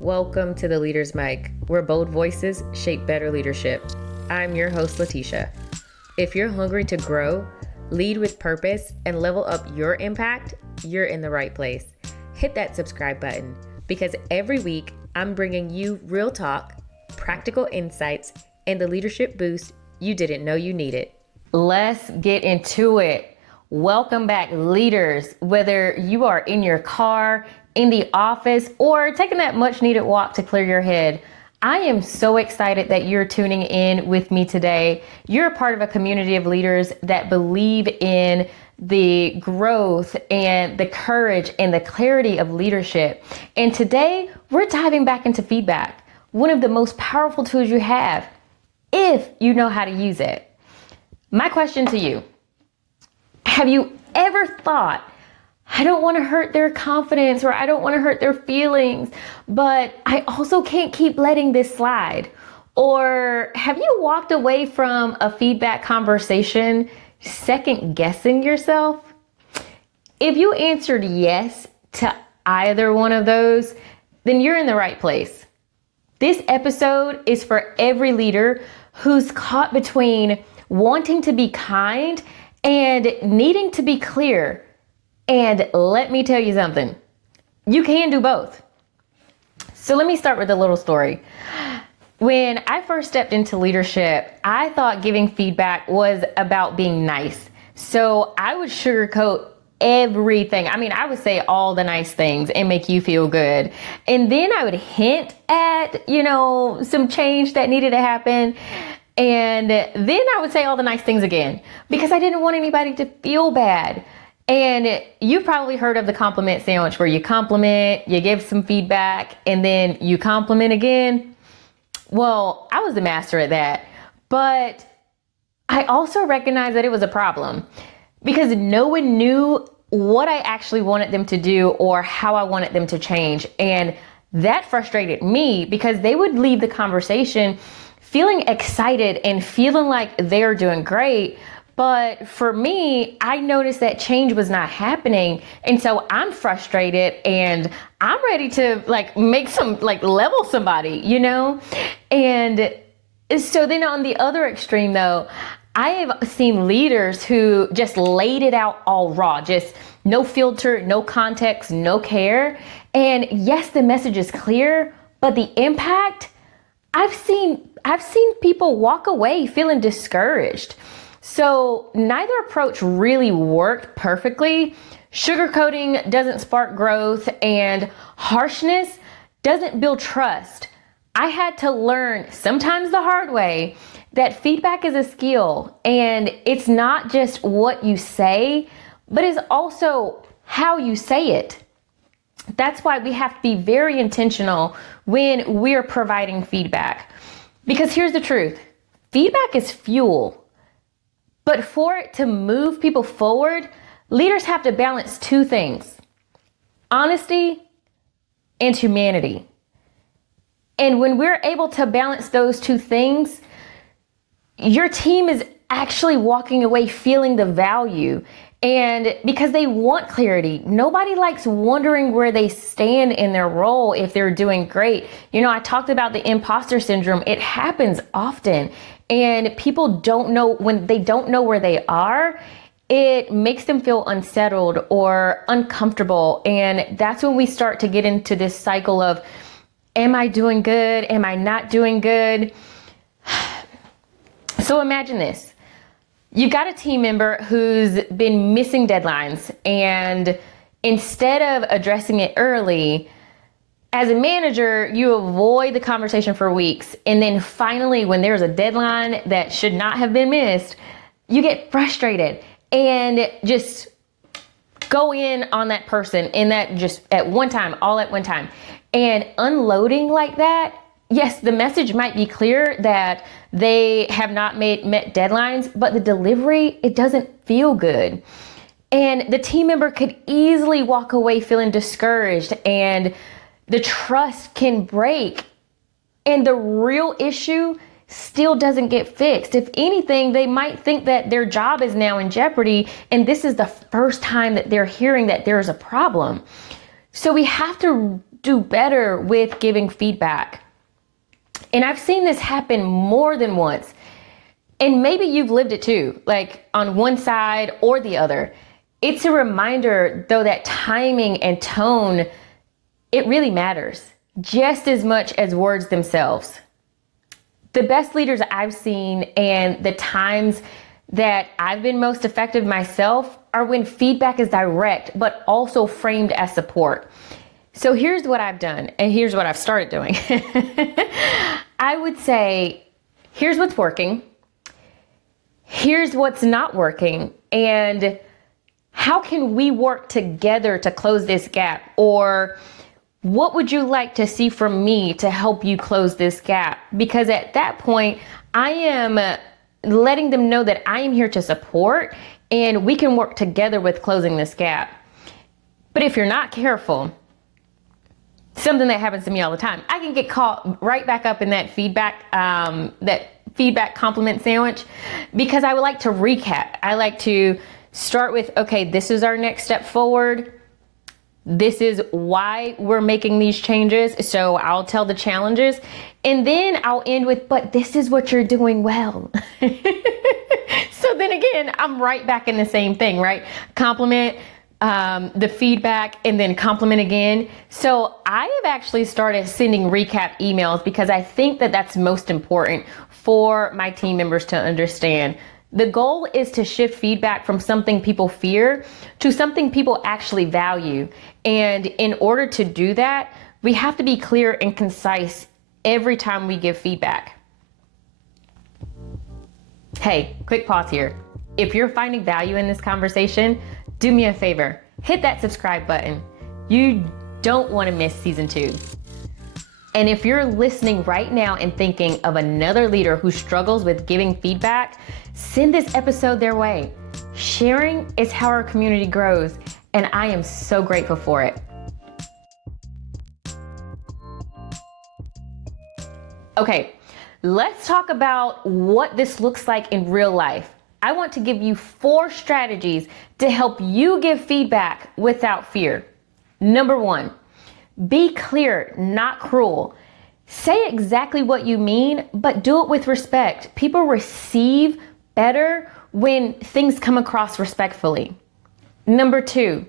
Welcome to the Leader's Mic, where bold voices shape better leadership. I'm your host, Letitia. If you're hungry to grow, lead with purpose, and level up your impact, you're in the right place. Hit that subscribe button because every week I'm bringing you real talk, practical insights, and the leadership boost you didn't know you needed. Let's get into it. Welcome back, leaders. Whether you are in your car, in the office, or taking that much needed walk to clear your head, I am so excited that you're tuning in with me today. You're a part of a community of leaders that believe in the growth and the courage and the clarity of leadership. And today we're diving back into feedback, one of the most powerful tools you have, if you know how to use it. My question to you, have you ever thought, I don't want to hurt their confidence or I don't want to hurt their feelings, but I also can't keep letting this slide? Or have you walked away from a feedback conversation second guessing yourself? If you answered yes to either one of those, then you're in the right place. This episode is for every leader who's caught between wanting to be kind and needing to be clear. And let me tell you something, you can do both. So let me start with a little story. When I first stepped into leadership, I thought giving feedback was about being nice. So I would sugarcoat everything. I would say all the nice things and make you feel good. And then I would hint at, some change that needed to happen. And then I would say all the nice things again, because I didn't want anybody to feel bad. And you've probably heard of the compliment sandwich, where you compliment, you give some feedback, and then you compliment again. Well, I was the master at that, but I also recognized that it was a problem because no one knew what I actually wanted them to do or how I wanted them to change. And that frustrated me because they would leave the conversation feeling excited and feeling like they're doing great. But for me, I noticed that change was not happening. And so I'm frustrated and I'm ready to make some level somebody, And so then on the other extreme though, I have seen leaders who just laid it out all raw, just no filter, no context, no care. And yes, the message is clear, but the impact, I've seen people walk away feeling discouraged. So neither approach really worked perfectly. Sugarcoating doesn't spark growth and harshness doesn't build trust. I had to learn, sometimes the hard way, that feedback is a skill and it's not just what you say, but it's also how you say it. That's why we have to be very intentional when we're providing feedback. Because here's the truth, feedback is fuel. But for it to move people forward, leaders have to balance two things: honesty and humanity. And when we're able to balance those two things, your team is actually walking away feeling the value. And because they want clarity, nobody likes wondering where they stand in their role if they're doing great. I talked about the imposter syndrome. It happens often. And people don't know, when they don't know where they are, it makes them feel unsettled or uncomfortable. And that's when we start to get into this cycle of, am I doing good? Am I not doing good? So imagine this. You've got a team member who's been missing deadlines, and instead of addressing it early, as a manager, you avoid the conversation for weeks. And then finally, when there's a deadline that should not have been missed, you get frustrated and just go in on that person, and that just at one time, all at one time. And unloading like that, yes, the message might be clear that they have not met deadlines, but the delivery, it doesn't feel good. And the team member could easily walk away feeling discouraged, and the trust can break. And the real issue still doesn't get fixed. If anything, they might think that their job is now in jeopardy, and this is the first time that they're hearing that there's a problem. So we have to do better with giving feedback. And I've seen this happen more than once. And maybe you've lived it too, like on one side or the other. It's a reminder, though, that timing and tone, it really matters just as much as words themselves. The best leaders I've seen and the times that I've been most effective myself are when feedback is direct, but also framed as support. So here's what I've done, and here's what I've started doing. I would say, here's what's working, here's what's not working, and how can we work together to close this gap? Or what would you like to see from me to help you close this gap? Because at that point, I am letting them know that I am here to support and we can work together with closing this gap. But if you're not careful, something that happens to me all the time, I can get caught right back up in that feedback compliment sandwich, because I would like to recap. I like to start with, okay, this is our next step forward. This is why we're making these changes. So I'll tell the challenges, and then I'll end with, but this is what you're doing well. So then again, I'm right back in the same thing, right? Compliment, the feedback, and then compliment again. So I have actually started sending recap emails because I think that that's most important for my team members to understand. The goal is to shift feedback from something people fear to something people actually value. And in order to do that, we have to be clear and concise every time we give feedback. Hey, quick pause here. If you're finding value in this conversation, do me a favor, hit that subscribe button. You don't want to miss season 2. And if you're listening right now and thinking of another leader who struggles with giving feedback, send this episode their way. Sharing is how our community grows, and I am so grateful for it. Okay, let's talk about what this looks like in real life. I want to give you 4 strategies to help you give feedback without fear. Number 1, be clear, not cruel. Say exactly what you mean, but do it with respect. People receive better when things come across respectfully. Number 2,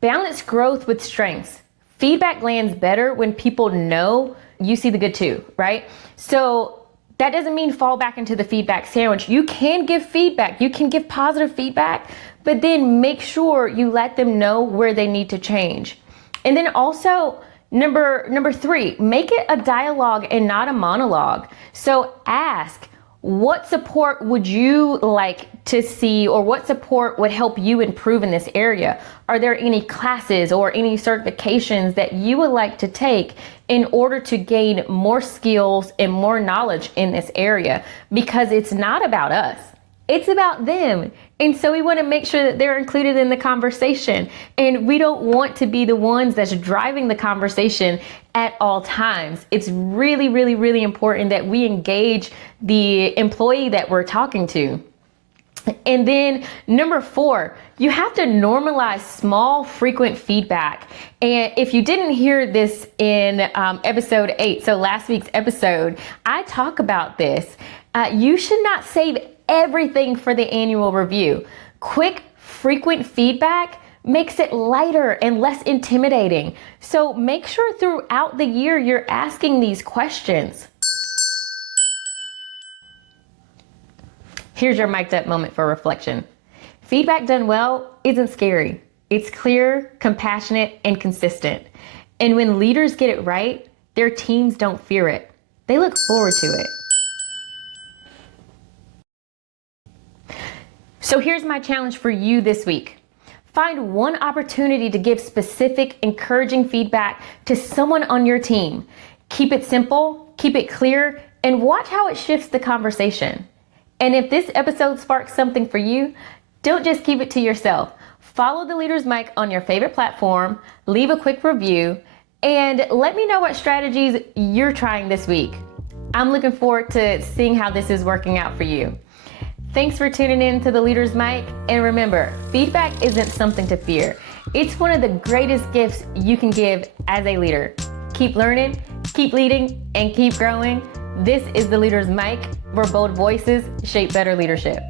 balance growth with strengths. Feedback lands better when people know you see the good too, right? So that doesn't mean fall back into the feedback sandwich. You can give feedback, you can give positive feedback, but then make sure you let them know where they need to change. And then also, number 3, make it a dialogue and not a monologue. So ask, what support would you like to see, or what support would help you improve in this area? Are there any classes or any certifications that you would like to take in order to gain more skills and more knowledge in this area? Because it's not about us, it's about them. And so we want to make sure that they're included in the conversation. And we don't want to be the ones that's driving the conversation at all times. It's really, really, really important that we engage the employee that we're talking to. And then number 4, you have to normalize small, frequent feedback. And if you didn't hear this in episode 8, so last week's episode, I talk about this. You should not save everything for the annual review. Quick, frequent feedback makes it lighter and less intimidating. So make sure throughout the year you're asking these questions. Here's your mic'd up moment for reflection. Feedback done well isn't scary. It's clear, compassionate, and consistent. And when leaders get it right, their teams don't fear it. They look forward to it. So here's my challenge for you this week. Find one opportunity to give specific, encouraging feedback to someone on your team. Keep it simple, keep it clear, and watch how it shifts the conversation. And if this episode sparks something for you, don't just keep it to yourself. Follow the Leader's Mic on your favorite platform, leave a quick review, and let me know what strategies you're trying this week. I'm looking forward to seeing how this is working out for you. Thanks for tuning in to the Leader's Mic, and remember, feedback isn't something to fear. It's one of the greatest gifts you can give as a leader. Keep learning, keep leading, and keep growing. This is the Leader's Mic, where bold voices shape better leadership.